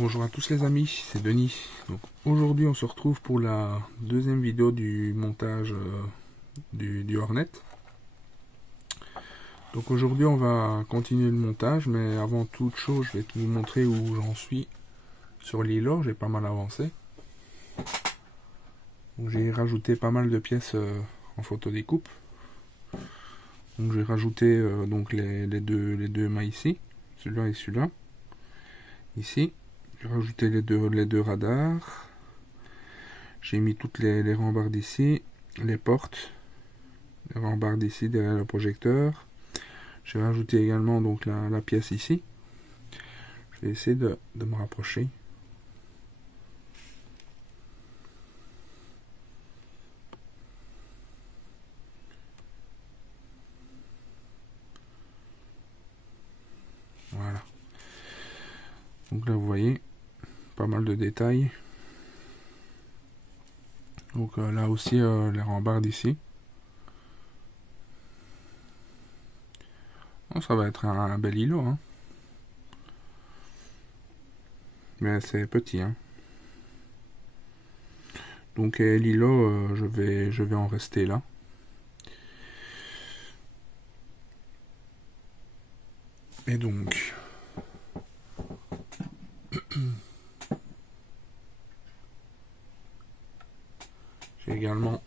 Bonjour à tous les amis, c'est Denis. Donc aujourd'hui on se retrouve pour la deuxième vidéo du montage du Hornet. Donc aujourd'hui on va continuer le montage, mais avant toute chose je vais vous montrer où j'en suis sur l'îlot. J'ai pas mal avancé. J'ai rajouté pas mal de pièces en photo découpe. Donc j'ai rajouté donc les deux mâts ici, celui-là et celui-là. Ici, j'ai rajouté les deux radars. J'ai mis toutes les rambardes ici, les portes, les rambardes ici derrière le projecteur. J'ai rajouté également donc la pièce ici. Je vais essayer de me rapprocher. Voilà. Donc là vous voyez, pas mal de détails. Donc là aussi les rambardes ici. Oh, ça va être un bel îlot, hein. Mais c'est petit, hein. Donc l'îlot, je vais en rester là. Et donc j'ai également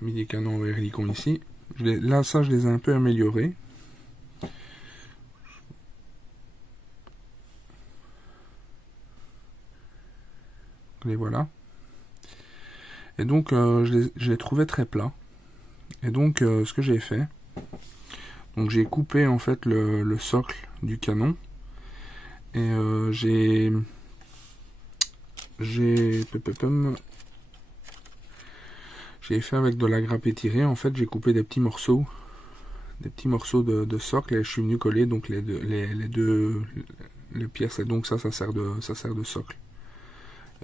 mis des canons Oerlikon ici. Là, ça, je les ai un peu améliorés. Les voilà. Et donc, je les trouvais très plats. Et donc, ce que j'ai fait, donc j'ai coupé en fait le socle du canon. Et j'ai fait avec de la grappe étirée. En fait, j'ai coupé des petits morceaux de socle, et je suis venu coller donc les pièces. Et donc ça sert de socle.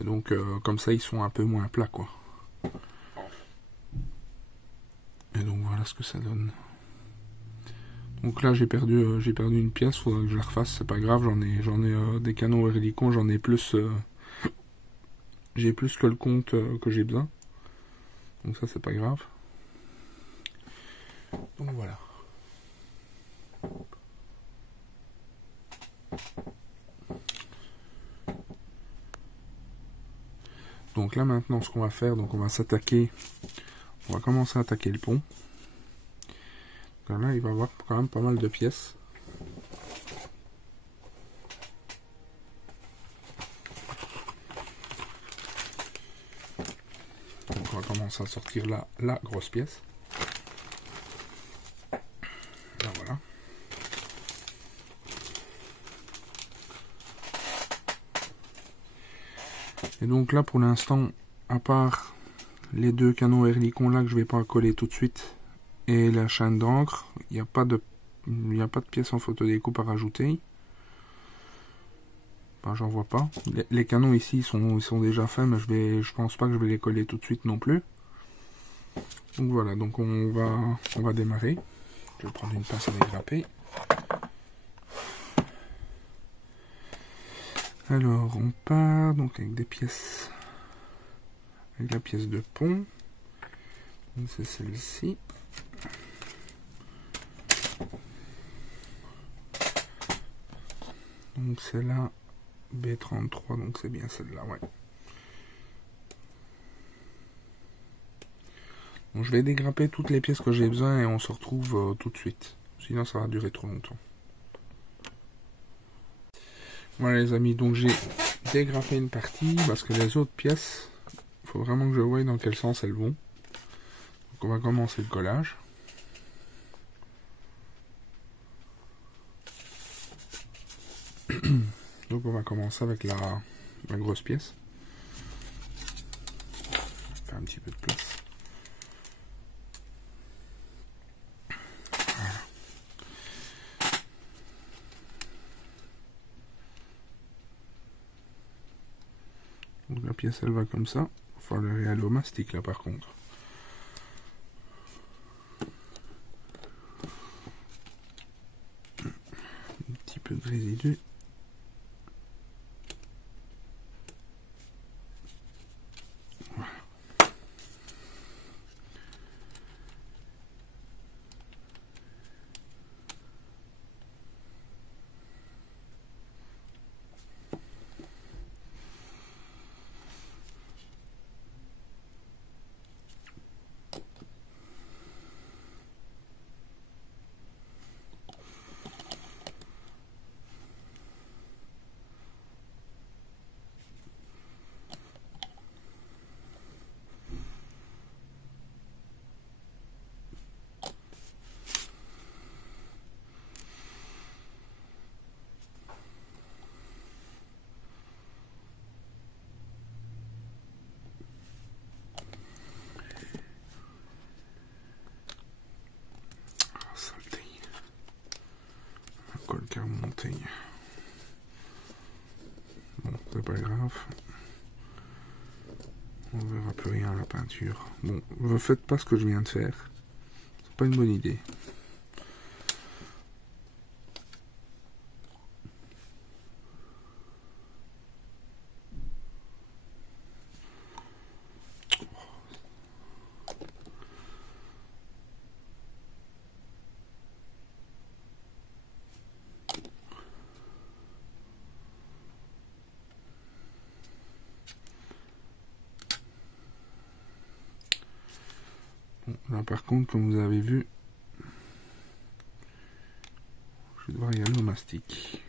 Et donc comme ça ils sont un peu moins plats, quoi. Et donc voilà ce que ça donne. Donc là j'ai perdu une pièce, faudrait que je la refasse, c'est pas grave, j'en ai des canons Oerlikon, j'en ai plus, j'ai plus que le compte que j'ai besoin. Donc ça c'est pas grave. Donc voilà. Donc là maintenant ce qu'on va faire, donc on va commencer à attaquer le pont. Donc là il va y avoir quand même pas mal de pièces. Donc on va commencer à sortir la grosse pièce. Là voilà. Et donc là pour l'instant, à part les deux canons Oerlikon là que je vais pas coller tout de suite et la chaîne d'encre, il n'y a pas de pièce en photo découpe à rajouter. Enfin, j'en vois pas. Les canons ici ils sont déjà faits, mais je pense pas que je vais les coller tout de suite non plus. Donc voilà, donc on va démarrer. Je vais prendre une pince à dégrapper. Alors on part donc avec des pièces, avec la pièce de pont. Donc c'est celle-ci. Donc c'est la B33, donc c'est bien celle-là, ouais. Donc je vais dégrapper toutes les pièces que j'ai besoin et on se retrouve tout de suite. Sinon ça va durer trop longtemps. Voilà les amis, donc j'ai dégrappé une partie parce que les autres pièces, il faut vraiment que je voie dans quel sens elles vont. Donc on va commencer le collage. Donc on va commencer avec la grosse pièce. Faire un petit peu de place. Voilà. Donc la pièce elle va comme ça. Il va falloir le réaler au mastic là par contre. Un petit peu résidus. Voilà. Qui a remonté. Bon, c'est pas grave. On verra plus rien à la peinture. Bon, ne faites pas ce que je viens de faire. C'est pas une bonne idée. Là par contre, comme vous avez vu, je vais devoir y aller au mastic.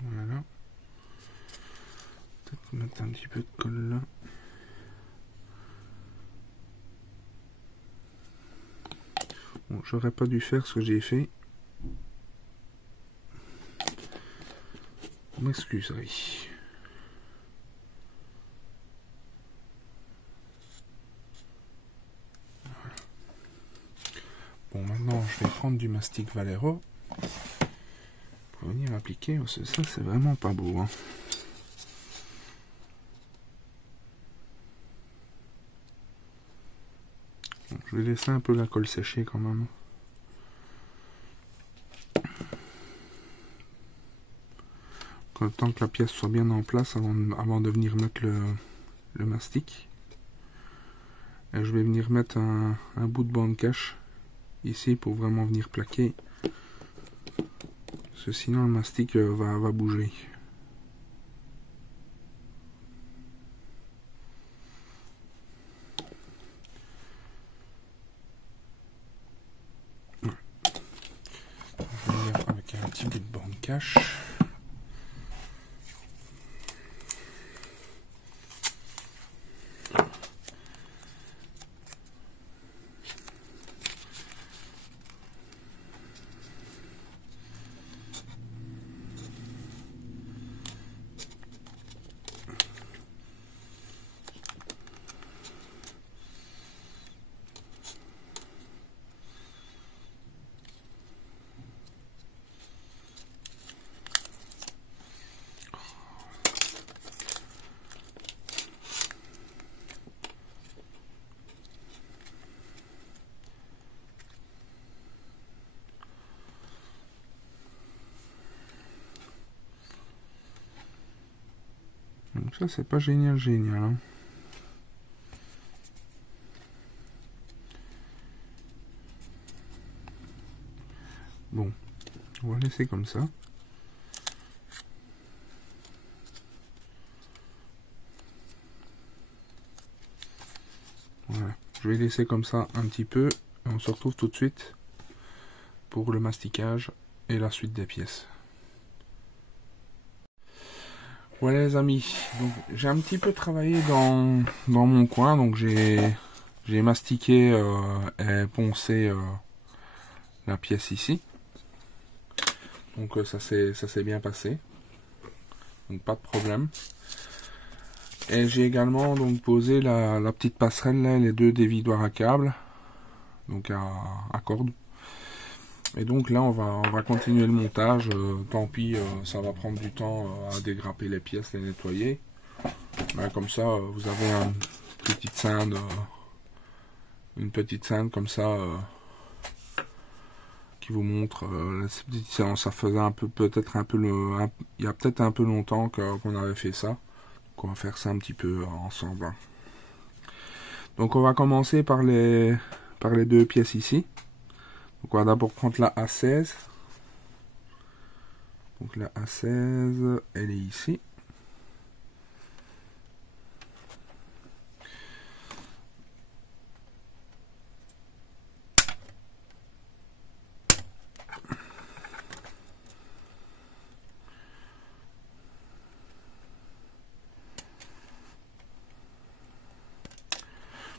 Voilà. Peut-être mettre un petit peu de colle là. Bon, j'aurais pas dû faire ce que j'ai fait. Je m'excuserai. Voilà. Bon, maintenant je vais prendre du mastic Valero pour venir appliquer. Ça, c'est vraiment pas beau, hein. Bon, je vais laisser un peu la colle sécher quand même. Le temps que la pièce soit bien en place avant de venir mettre le mastic. Et je vais venir mettre un bout de bande cache ici pour vraiment venir plaquer. Parce que sinon le mastic va bouger. Ouais. Je vais venir avec un petit bout de bande cache. Donc ça c'est pas génial hein. Bon, on va laisser comme ça. Voilà, je vais laisser comme ça un petit peu et on se retrouve tout de suite pour le masticage et la suite des pièces. Voilà les amis, donc j'ai un petit peu travaillé dans mon coin, donc j'ai mastiqué et poncé la pièce ici. Donc ça s'est bien passé, donc pas de problème. Et j'ai également donc posé la petite passerelle, là, les deux dévidoirs à câble, donc à corde. Et donc là on va continuer le montage, tant pis ça va prendre du temps à dégrapper les pièces, les nettoyer. Ben, comme ça vous avez une petite scène comme ça qui vous montre cette petite séance. Ça faisait peut-être un peu il y a peut-être un peu longtemps qu'on avait fait ça. Donc on va faire ça un petit peu ensemble. Donc on va commencer par les deux pièces ici. Donc on va d'abord prendre la A16. Donc la A16, elle est ici.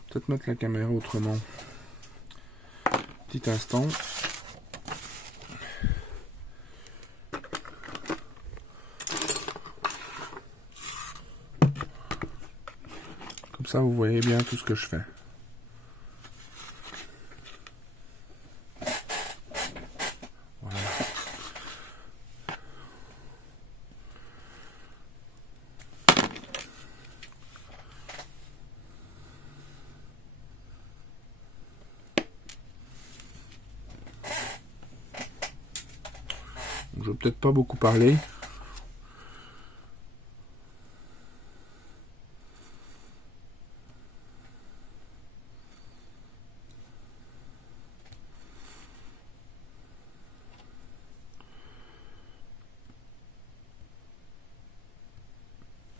Peut-être mettre la caméra autrement. Petit instant. Comme ça vous voyez bien tout ce que je fais. Voilà. Donc, je vais peut-être pas beaucoup parler.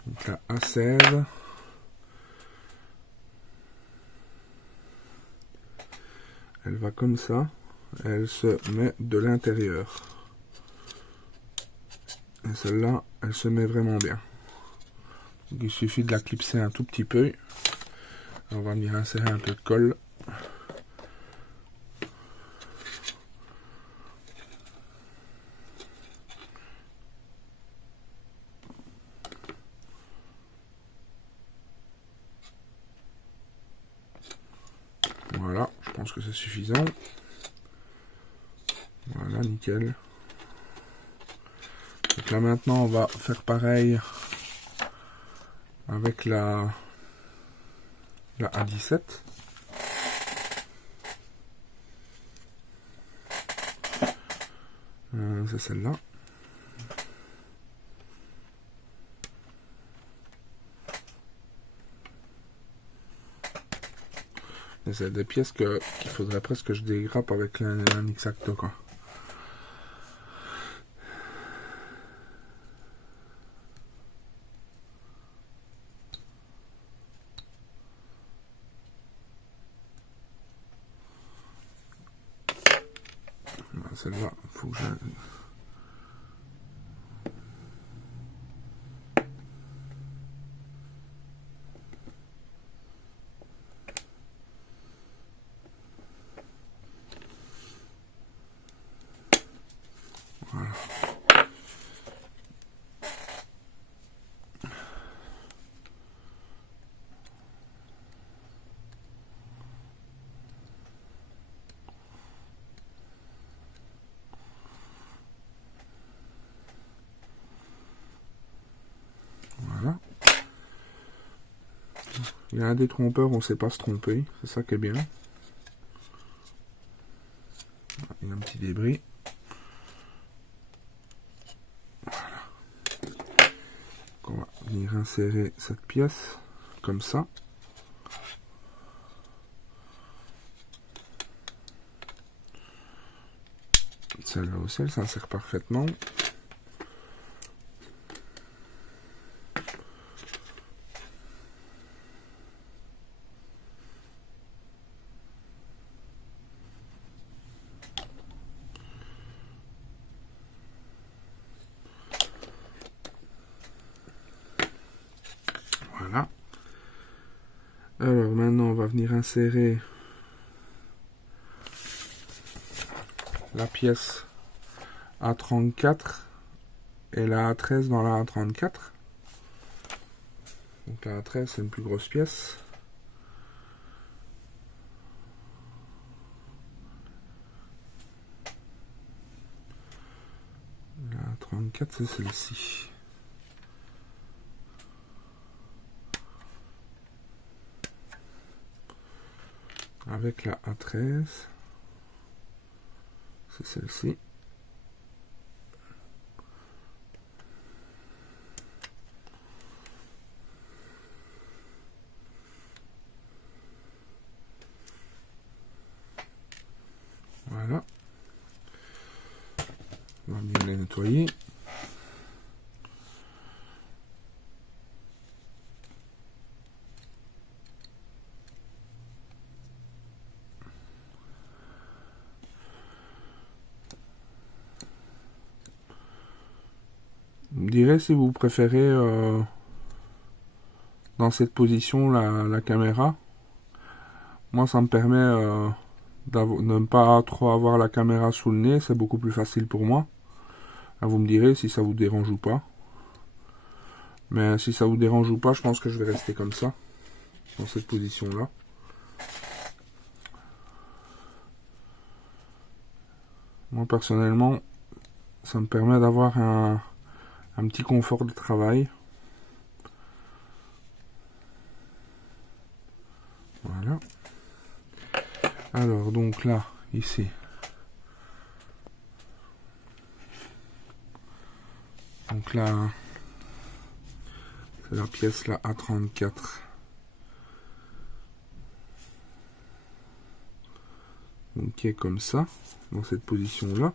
Donc la A16. Elle va comme ça. Elle se met de l'intérieur. Et celle-là, elle se met vraiment bien. Donc, il suffit de la clipser un tout petit peu. On va venir insérer un peu de colle. Voilà, je pense que c'est suffisant. Voilà, nickel. Donc là maintenant, on va faire pareil avec la A17. C'est celle-là. C'est des pièces qu'il faudrait presque que je dégrappe avec un X-Acto, quoi. Celle-là, faut que je... Voilà. Voilà. Il y a un détrompeur, on ne sait pas se tromper, c'est ça qui est bien. Il y a un petit débris. Voilà. Donc on va venir insérer cette pièce comme ça. Celle-là aussi, elle s'insère parfaitement. Alors maintenant on va venir insérer la pièce A34 et la A13 dans la A34. Donc la A13 c'est une plus grosse pièce. La A34 c'est celle-ci. Avec la A13, c'est celle-ci. Voilà. On va bien les nettoyer. Vous me direz si vous préférez dans cette position la caméra. Moi ça me permet de ne pas trop avoir la caméra sous le nez, c'est beaucoup plus facile pour moi. Là, vous me direz si ça vous dérange ou pas. Mais si ça vous dérange ou pas, je pense que je vais rester comme ça, dans cette position là. Moi personnellement, ça me permet d'avoir un petit confort de travail. Voilà. Alors donc là, ici, donc là, c'est la pièce là A34. Donc qui est comme ça, dans cette position là.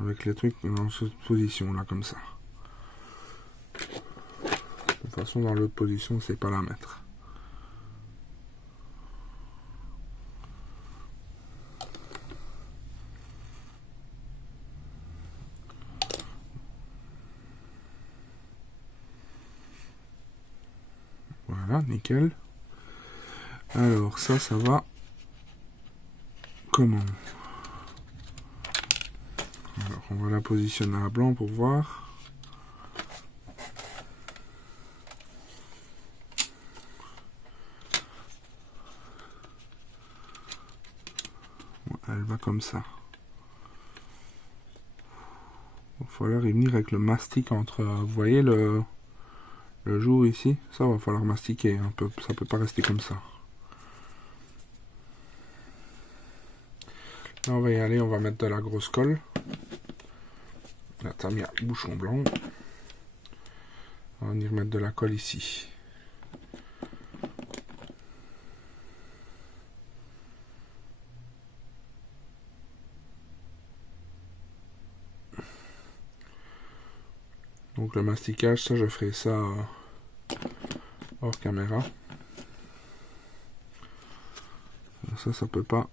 Avec les trucs dans cette position là comme ça. De toute façon dans l'autre position c'est pas la mettre. Voilà, nickel. Alors ça va comment? Alors on va la positionner à blanc pour voir. Elle va comme ça. Il va falloir y venir avec le mastic entre... Vous voyez le jour ici? Ça va falloir mastiquer un peu. Ça peut pas rester comme ça. Là on va y aller, on va mettre de la grosse colle. Là t'as mis un bouchon blanc. On va venir mettre de la colle ici. Donc le masticage, ça je ferai ça hors caméra. Ça peut pas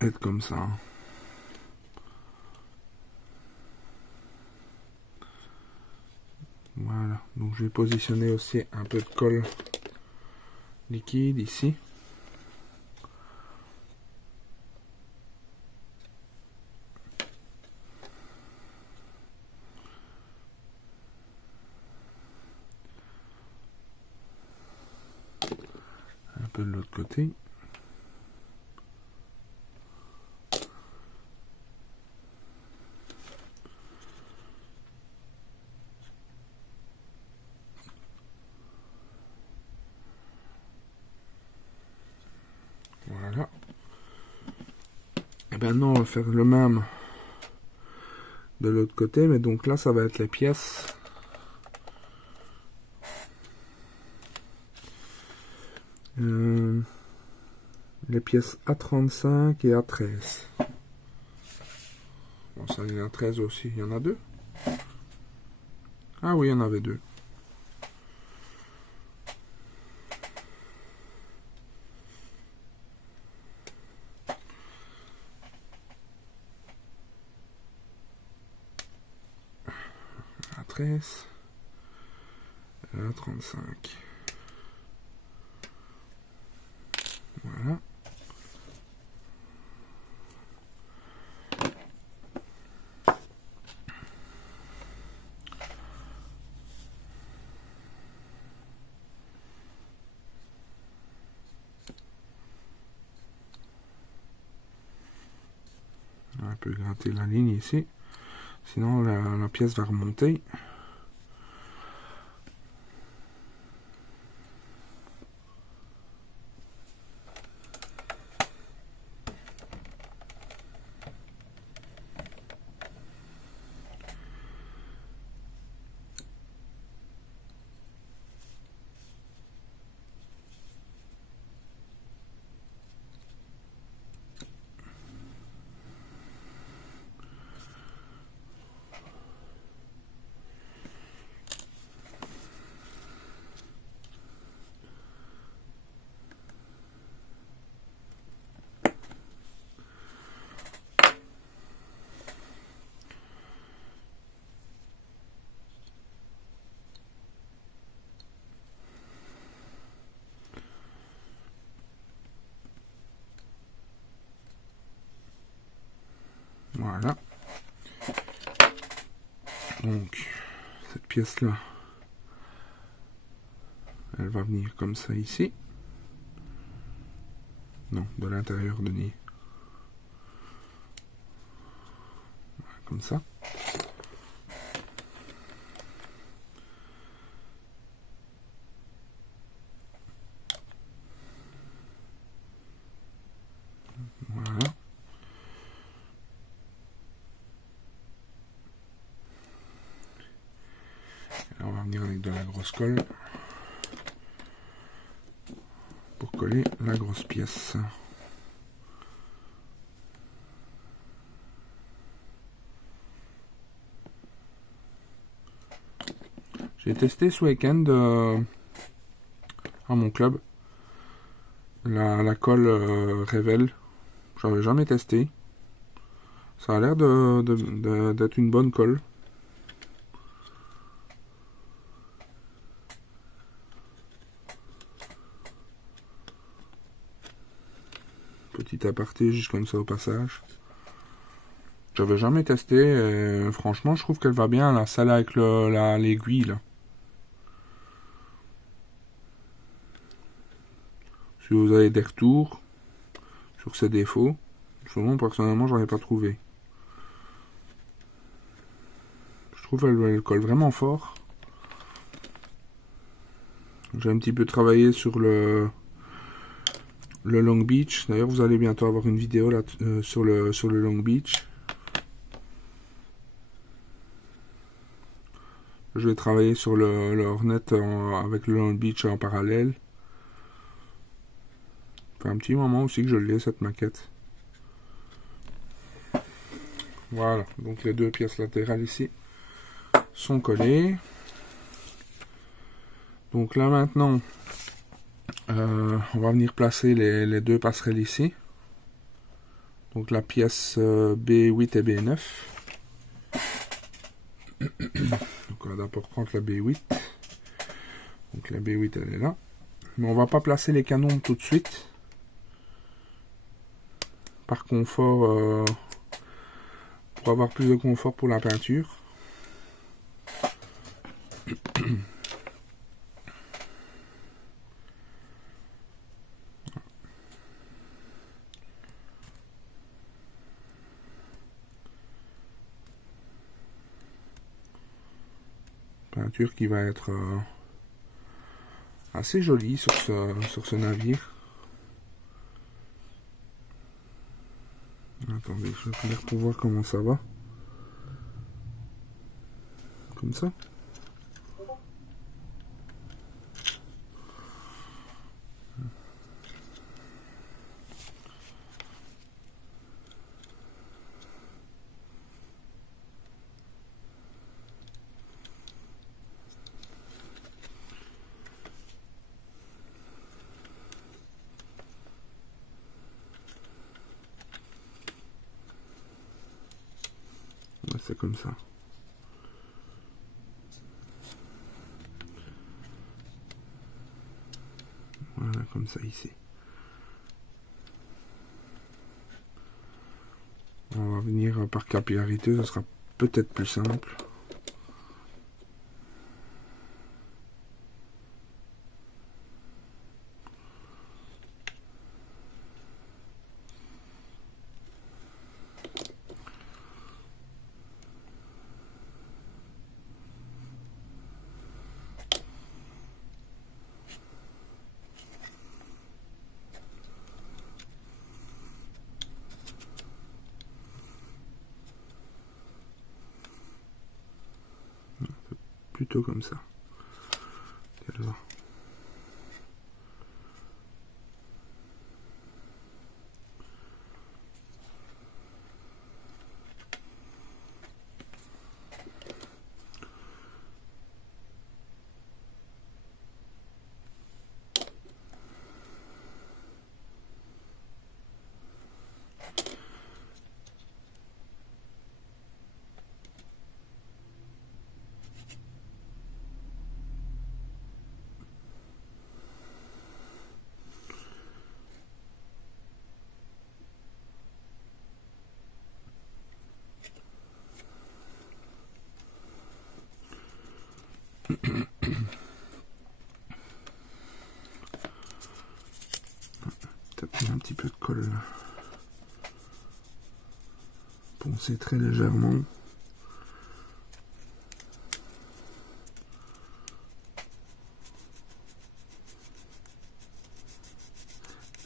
être comme ça. Voilà, donc je vais positionner aussi un peu de colle liquide ici. Un peu de l'autre côté. Voilà. Et maintenant on va faire le même de l'autre côté, mais donc là ça va être les pièces A35 et A13. Bon, ça il y en a 13 aussi, il y en a deux. Ah oui, il y en avait deux. 13. Et là, 35. Voilà. On peut gratter la ligne ici, sinon la pièce va remonter. Voilà. Donc, cette pièce-là, elle va venir comme ça ici. Non, de l'intérieur de nid. Voilà, comme ça. Voilà. Et là, on va venir avec de la grosse colle pour coller la grosse pièce. J'ai testé ce week-end à mon club la colle Revel. J'avais jamais testé. Ça a l'air d'être une bonne colle. Petit aparté juste comme ça au passage. J'avais jamais testé et franchement je trouve qu'elle va bien là, celle avec l'aiguille là. Si vous avez des retours sur ses défauts, souvent personnellement j'en ai pas trouvé. Je trouve qu'elle colle vraiment fort. J'ai un petit peu travaillé sur le Long Beach. D'ailleurs vous allez bientôt avoir une vidéo là sur le Long Beach. Je vais travailler sur le Hornet avec le Long Beach en parallèle. Ça fait un petit moment aussi que je l'ai cette maquette. Voilà, donc les deux pièces latérales ici sont collées. Donc là maintenant, on va venir placer les deux passerelles ici. Donc la pièce B8 et B9. Donc on va d'abord prendre la B8. Donc la B8 elle est là. Mais on va pas placer les canons tout de suite. Par confort, pour avoir plus de confort pour la peinture. Peinture qui va être assez jolie sur ce navire. Attendez, je vais finir pour voir comment ça va. Comme ça. C'est comme ça. comme ça ici. On va venir par capillarité, ça sera peut-être plus simple. Plutôt comme ça. Alors. Taper un petit peu de colle, poncer très légèrement.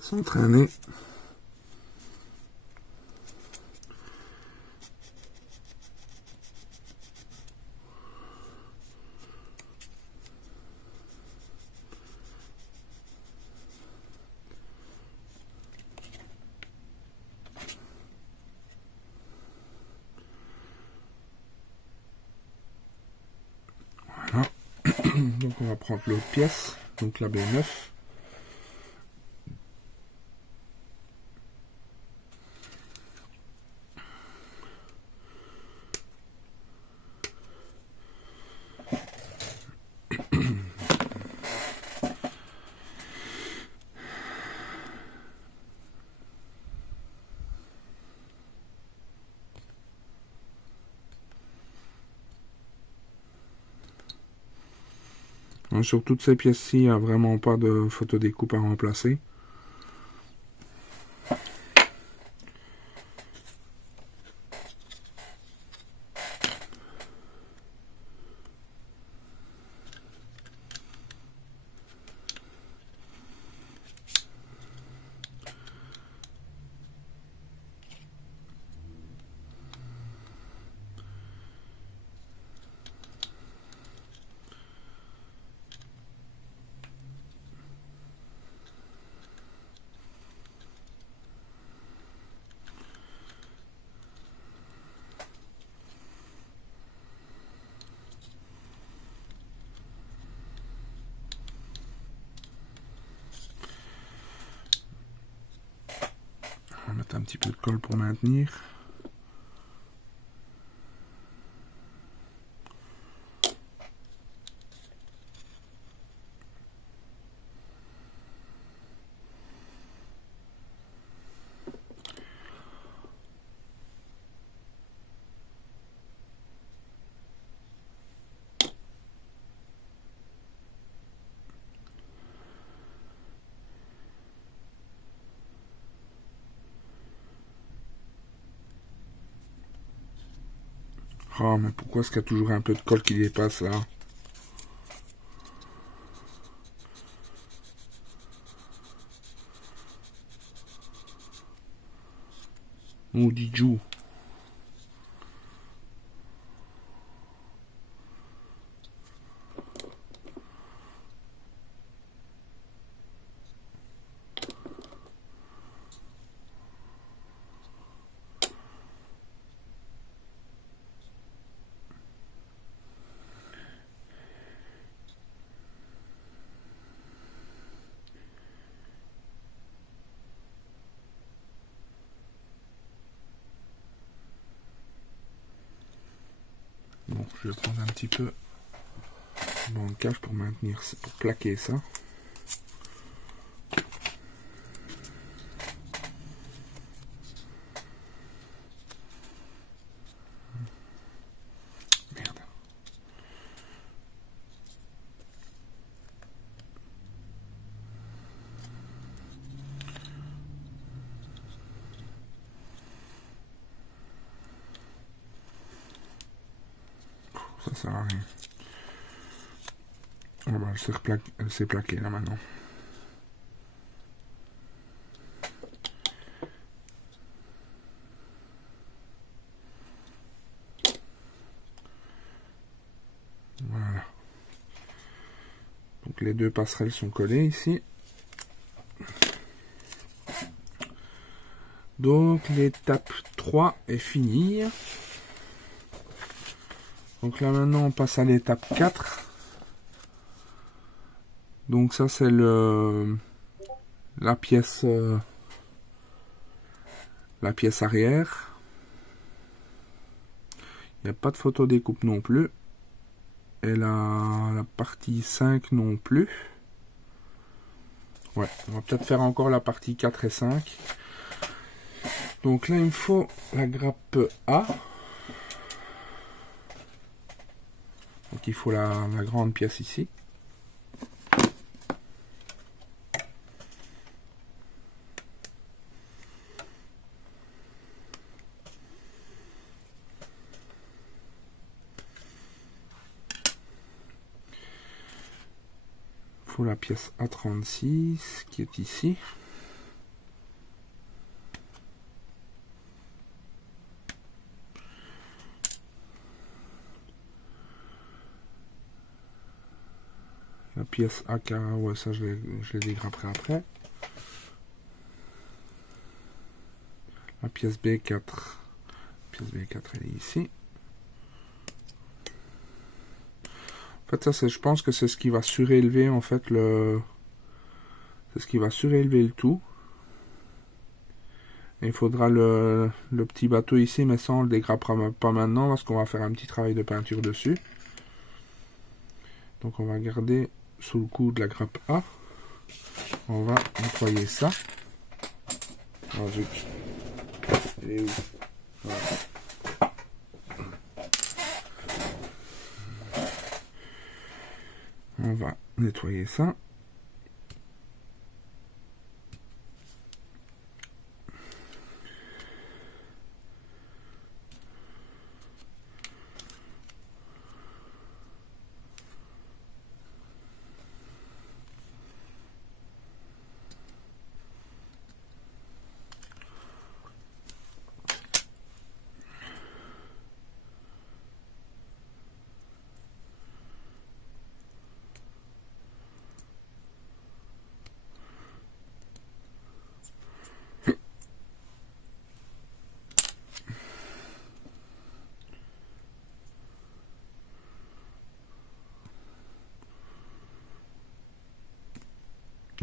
S'entraîner. Voilà. Donc on va prendre l'autre pièce, donc la B9. Sur toutes ces pièces-ci, il n'y a vraiment pas de photodécoupe à remplacer. On va mettre un petit peu de colle pour maintenir. Oh, mais pourquoi est-ce qu'il y a toujours un peu de colle qui dépasse là? Oh, Dijou. Bon, je vais prendre un petit peu de cache pour maintenir, pour plaquer ça. ça sert à rien. Oh bah, elle s'est plaquée là maintenant. Voilà. Donc les deux passerelles sont collées ici. Donc l'étape 3 est finie. Donc là maintenant on passe à l'étape 4. Donc ça c'est la pièce arrière. Il n'y a pas de photo découpe non plus. Et la partie 5 non plus. Ouais, on va peut-être faire encore la partie 4 et 5. Donc là il me faut la grappe A. Donc il faut la grande pièce ici. Il faut la pièce A36 qui est ici. La pièce AK, ouais, ça je les dégrapperai après. La pièce B4, elle est ici. En fait, ça, je pense que c'est ce qui va surélever en fait c'est ce qui va surélever le tout. Et il faudra le petit bateau ici, mais ça on le dégrappera pas maintenant parce qu'on va faire un petit travail de peinture dessus. Donc on va garder sous le coup de la grappe A. On va nettoyer ça. Oh, zut. Elle est où? Voilà. On va nettoyer ça.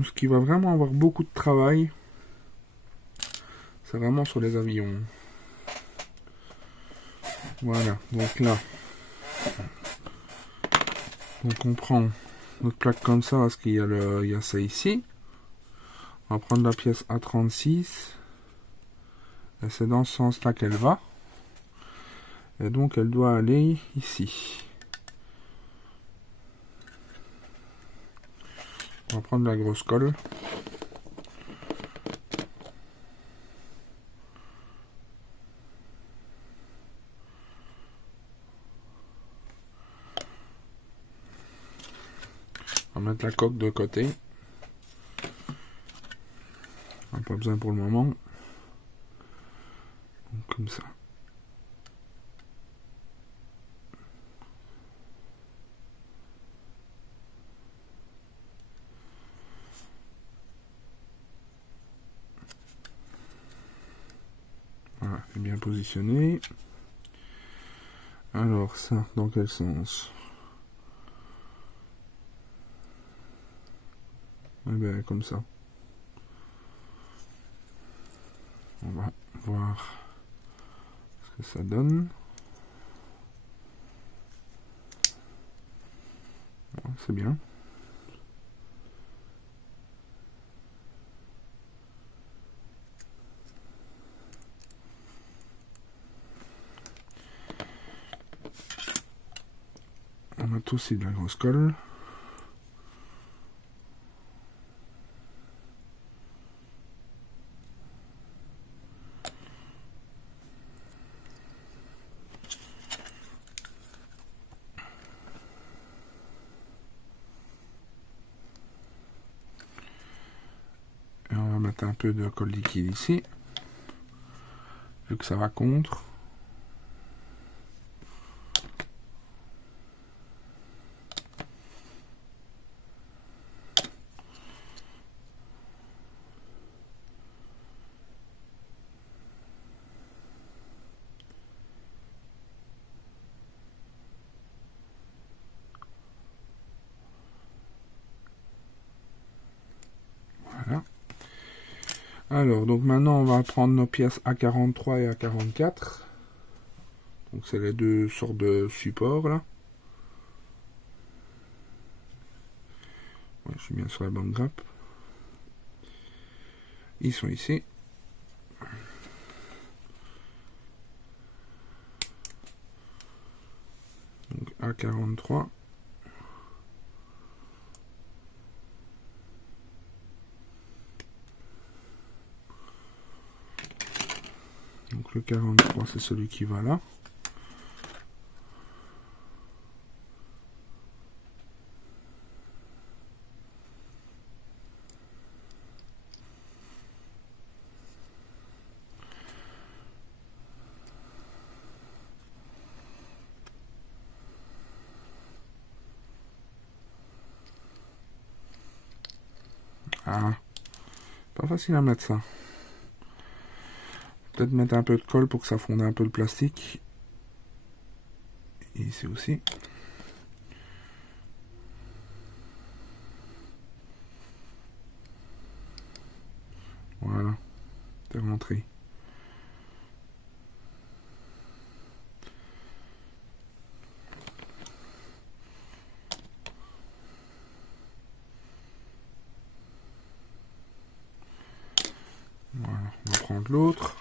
Ce qui va vraiment avoir beaucoup de travail, c'est vraiment sur les avions. Voilà, donc là, donc on prend notre plaque comme ça parce qu'il y a ça ici. On va prendre la pièce A36 et c'est dans ce sens là qu'elle va, et donc elle doit aller ici. On va prendre la grosse colle. On va mettre la coque de côté. On n'a pas besoin pour le moment. Donc, comme ça. Voilà, c'est bien positionné. Alors ça, dans quel sens? Eh bien, comme ça. On va voir ce que ça donne. Bon, c'est bien. On a aussi de la grosse colle. mettre un peu de colle liquide ici, vu que ça va contre. Voilà. Alors, donc maintenant, on va prendre nos pièces A43 et A44. Donc, c'est les deux sortes de supports, là. Ouais, je suis bien sur la bonne grappe. Ils sont ici. Donc, A43. Donc, le 43, c'est celui qui va là. Ah, pas facile à mettre ça. Peut-être mettre un peu de colle pour que ça fonde un peu le plastique. Et ici aussi. Voilà, c'est rentré. Voilà, on va prendre l'autre.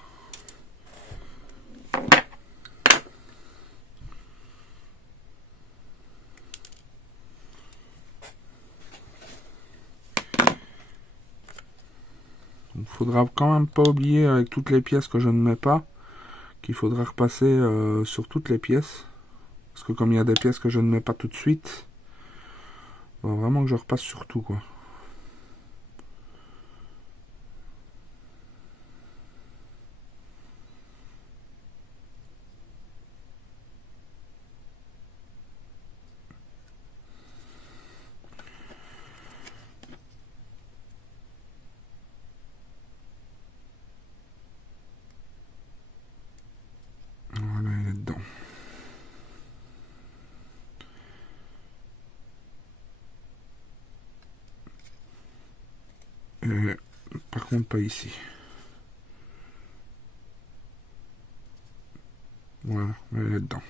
Il faudra quand même pas oublier avec toutes les pièces que je ne mets pas, qu'il faudra repasser sur toutes les pièces. Parce que comme il y a des pièces que je ne mets pas tout de suite, il faut vraiment que je repasse sur tout, quoi. Voilà, il est dedans. Par contre, pas ici. Voilà, elle est dedans.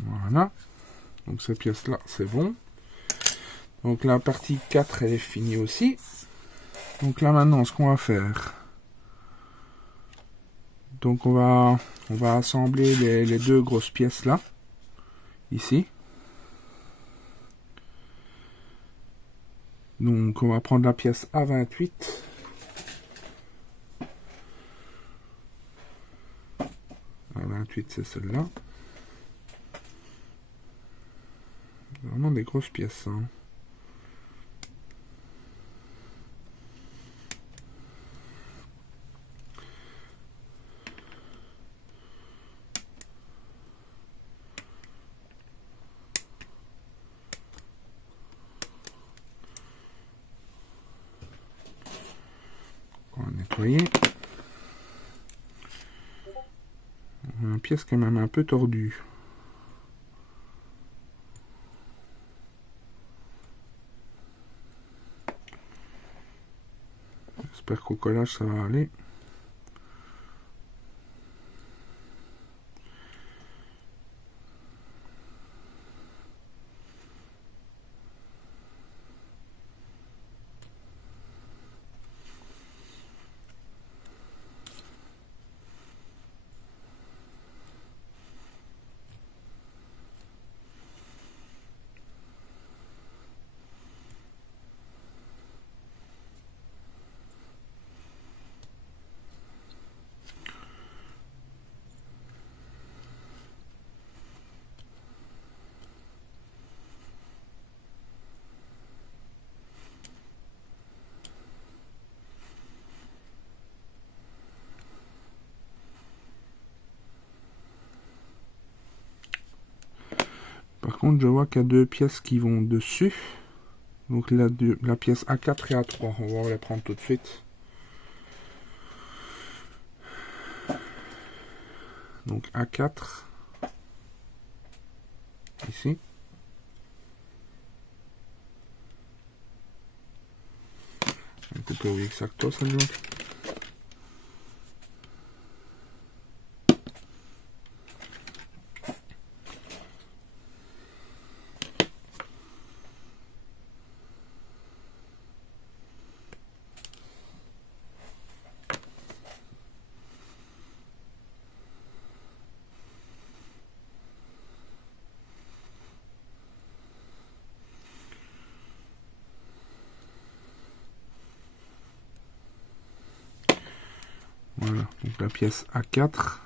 Voilà. Donc ces pièces-là, c'est bon. Donc la partie 4, elle est finie aussi. Donc là maintenant, ce qu'on va faire... Donc on va assembler les deux grosses pièces là, ici. Donc on va prendre la pièce A28. A28 c'est celle-là. Vraiment des grosses pièces, hein. On va nettoyer. Une pièce quand même un peu tordue. J'espère qu'au collage ça va aller. Par contre, je vois qu'il y a deux pièces qui vont dessus. Donc la pièce A4 et A3. On va les prendre tout de suite. Donc A4. Ici. On va couper au exacto celle-là. Voilà, donc la pièce A4.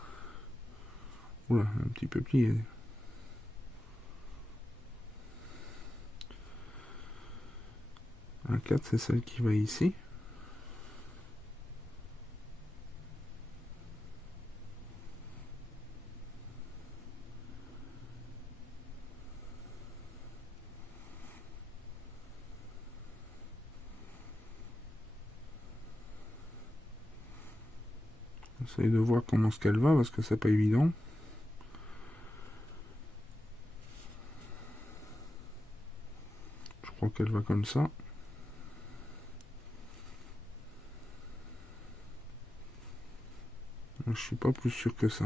Oula, un petit peu plié. A4, c'est celle qui va ici. J'essaie de voir comment ce qu'elle va parce que c'est pas évident. Je crois qu'elle va comme ça. Je suis pas plus sûr que ça.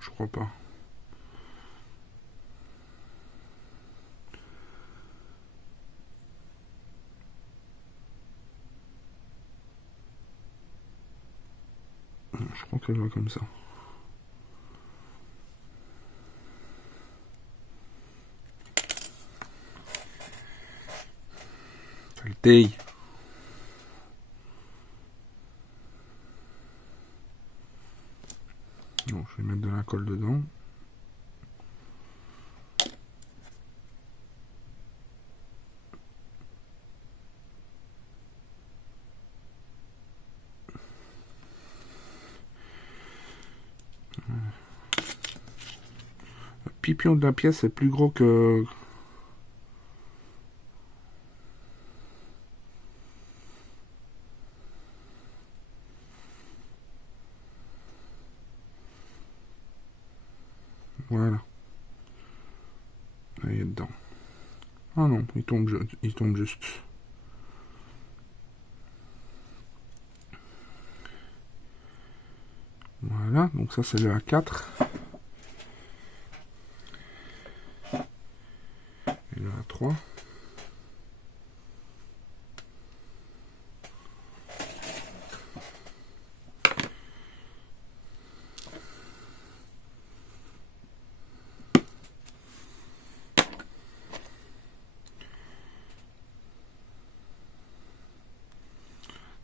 Je crois pas. Je crois qu'elle va comme ça. Saleté. Bon, je vais mettre de la colle dedans. Le pipion de la pièce est plus gros que... Voilà. Là, il est dedans. Ah non, il tombe juste. Voilà, donc ça c'est le A4. Et le A3.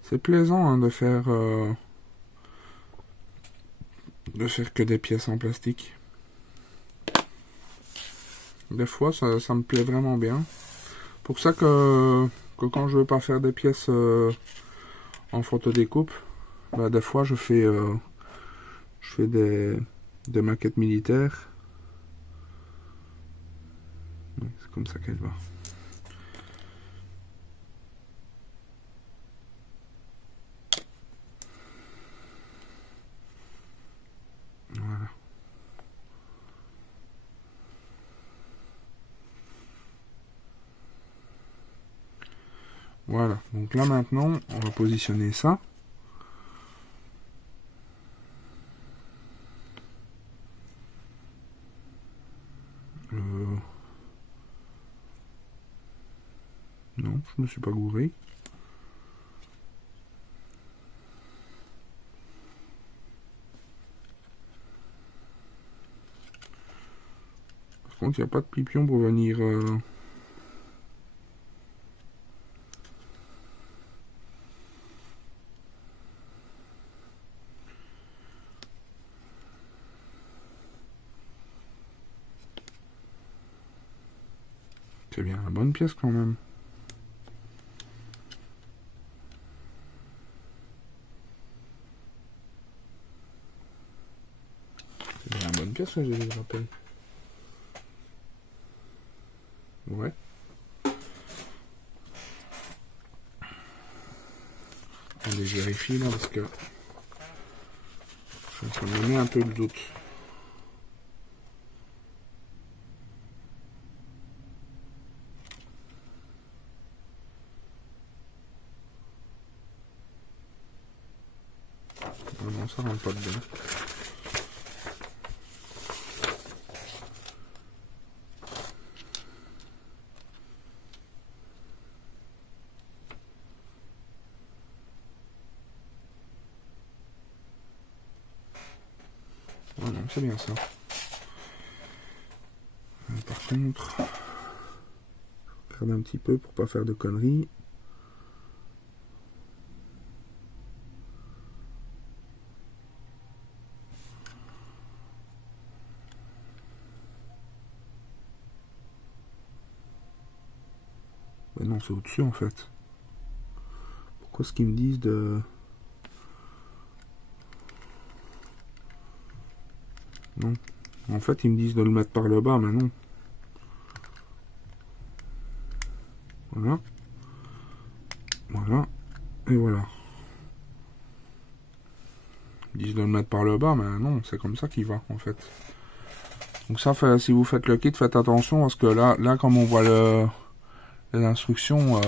C'est plaisant hein, de faire que des pièces en plastique. Des fois, ça me plaît vraiment bien. Pour ça que quand je veux pas faire des pièces en photodécoupe, bah, des fois je fais des maquettes militaires. C'est comme ça qu'elle va. Voilà. Voilà, donc là maintenant, on va positionner ça. Non, je me suis pas gouré. Par contre, il n'y a pas de pipion pour venir... C'est bien la bonne pièce quand même. pièce que j'ai des rappels. Ouais. Allez, je vérifie là parce que ça me met un peu le doute. Non, ça rentre pas dedans. Ah non, c'est bien ça. Par contre, je regarde un petit peu pour pas faire de conneries. Ben non, c'est au-dessus en fait. Pourquoi est-ce qu'ils me disent de... Non. En fait, ils me disent de le mettre par le bas, mais non. Voilà. Voilà. Et voilà. Ils disent de le mettre par le bas, mais non, c'est comme ça qu'il va, en fait. Donc ça, si vous faites le kit, faites attention, parce que là comme on voit les instructions,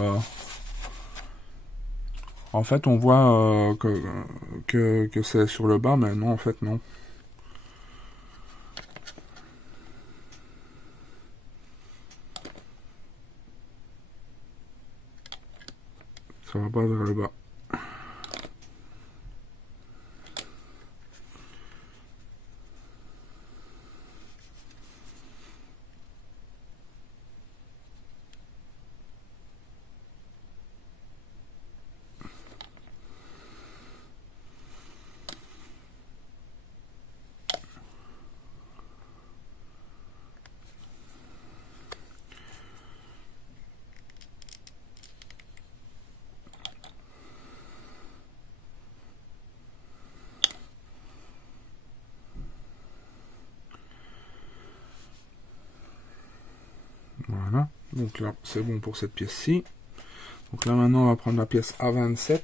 en fait, on voit que c'est sur le bas, mais non, en fait, non. Ça va pas vers le bas. Voilà, donc là c'est bon pour cette pièce-ci. Donc là maintenant on va prendre la pièce A27,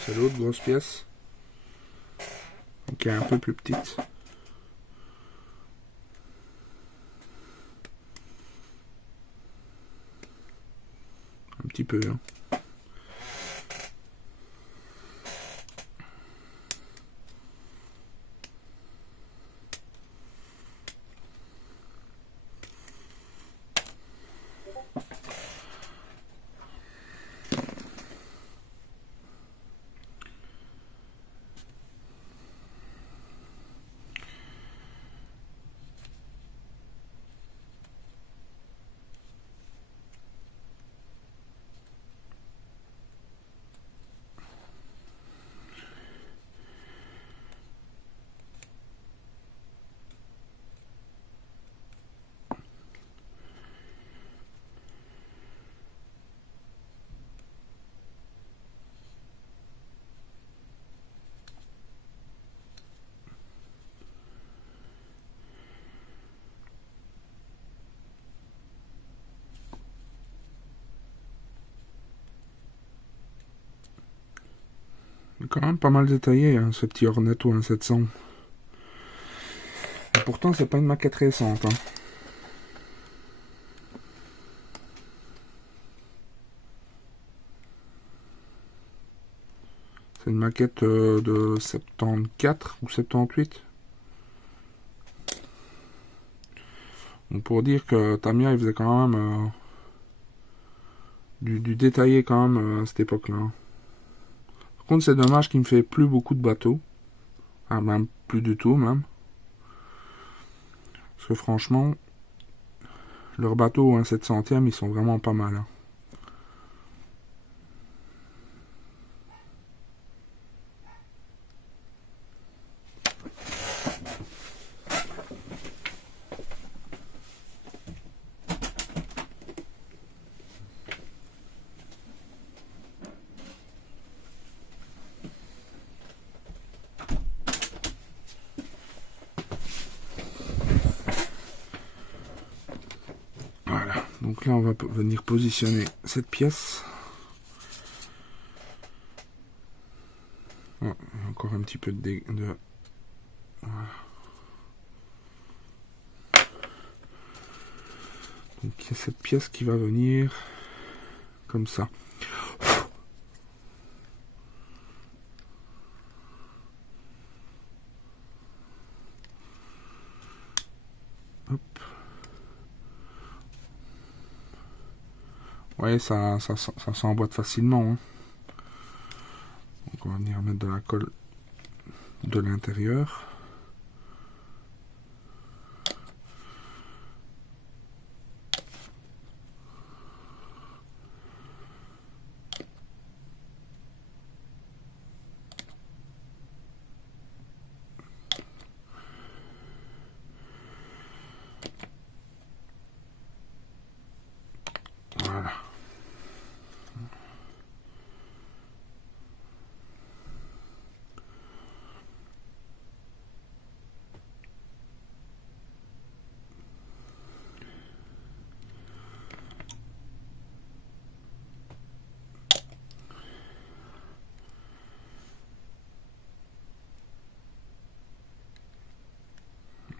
c'est l'autre grosse pièce, qui est un peu plus petite. Un petit peu, hein. Quand même pas mal détaillé, hein, ce petit Hornet ou un 700. Et pourtant, c'est pas une maquette récente. Hein. C'est une maquette de 74 ou 78. Donc pour dire que Tamiya, il faisait quand même du détaillé quand même à cette époque-là. Par contre, c'est dommage qu'il ne fait plus beaucoup de bateaux. Ah, même plus du tout, même. Parce que franchement, leurs bateaux à 700e, ils sont vraiment pas mal. Hein. Donc là, on va venir positionner cette pièce. Oh, encore un petit peu de... Voilà. Donc il y a cette pièce qui va venir comme ça. Hop. Ouais, ça s'emboîte facilement. Hein. Donc on va venir mettre de la colle de l'intérieur.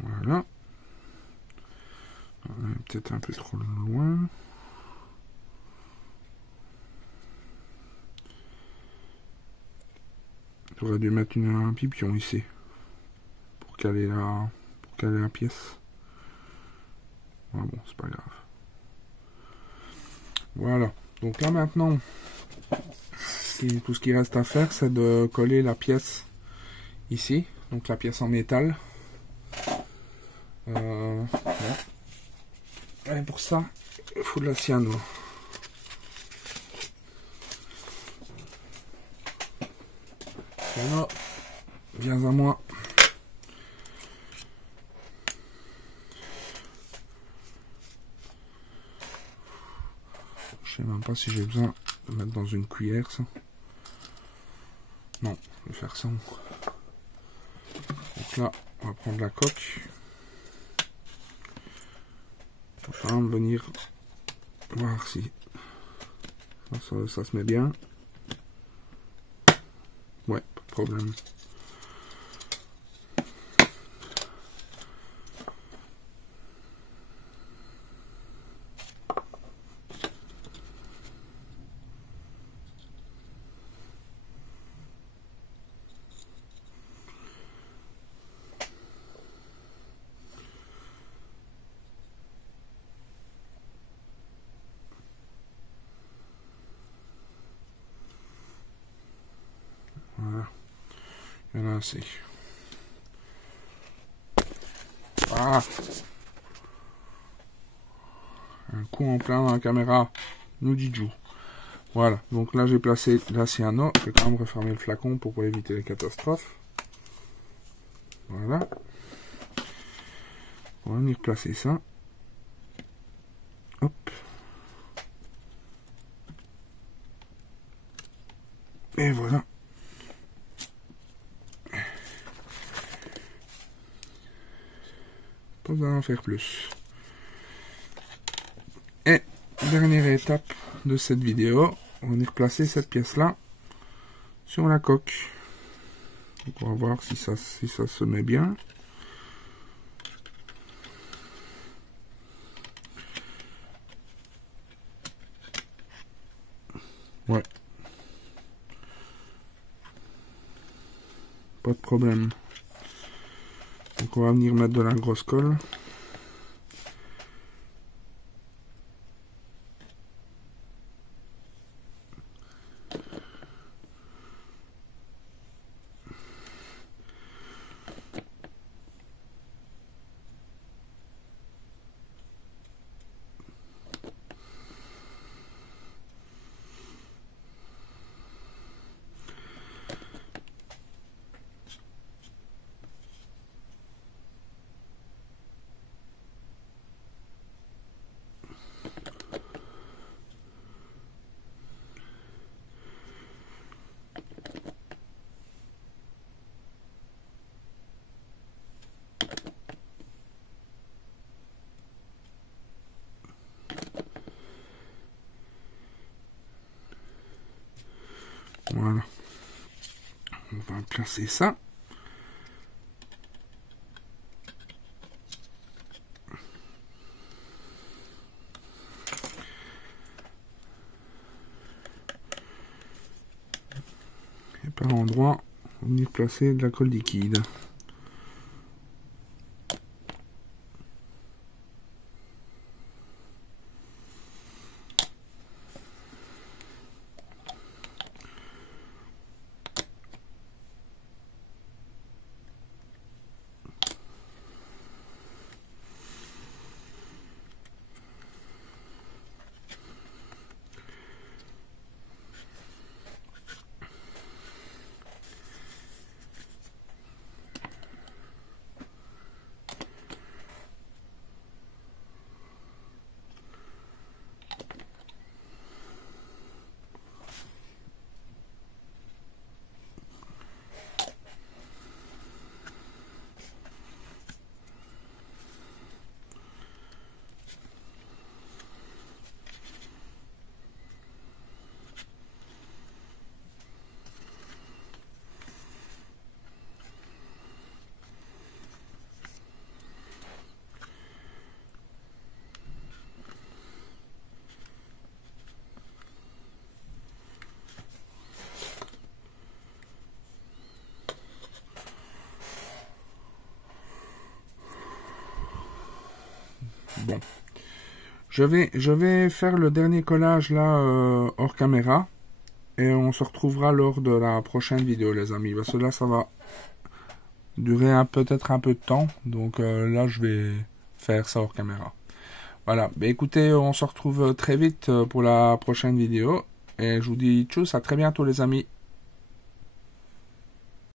Voilà. Voilà. Peut-être un peu trop loin. J'aurais dû mettre un pipion ici pour caler la pièce. Ah bon, c'est pas grave. Voilà. Donc là maintenant, tout ce qui reste à faire, c'est de coller la pièce ici. Donc la pièce en métal. Ouais. Et pour ça, il faut de la cyano. Cyano, viens à moi. Je sais même pas si j'ai besoin de mettre dans une cuillère ça. Non, je vais faire ça. Donc là, on va prendre la coque. On va venir voir si ça se met bien. Ouais, pas de problème. Voilà. Il y en a assez. Ah, un coup en plein dans la caméra, nous dit Jou. Voilà, donc là j'ai placé la cyano. Je vais quand même refermer le flacon pour éviter les catastrophes. Voilà. On va venir placer ça. Hop. Et voilà. Pas besoin d'en faire plus. Et dernière étape de cette vidéo, on va venir placer cette pièce là sur la coque. Donc on va voir si ça se met bien. Ouais. Pas de problème. Donc on va venir mettre de la grosse colle. Voilà. On va placer ça. Et par endroit, on va venir placer de la colle liquide. Bon, je vais faire le dernier collage là hors caméra et on se retrouvera lors de la prochaine vidéo les amis, parce que là ça va durer peut-être un peu de temps, donc là je vais faire ça hors caméra. Voilà, bah, écoutez, on se retrouve très vite pour la prochaine vidéo et je vous dis tchuss, à très bientôt les amis.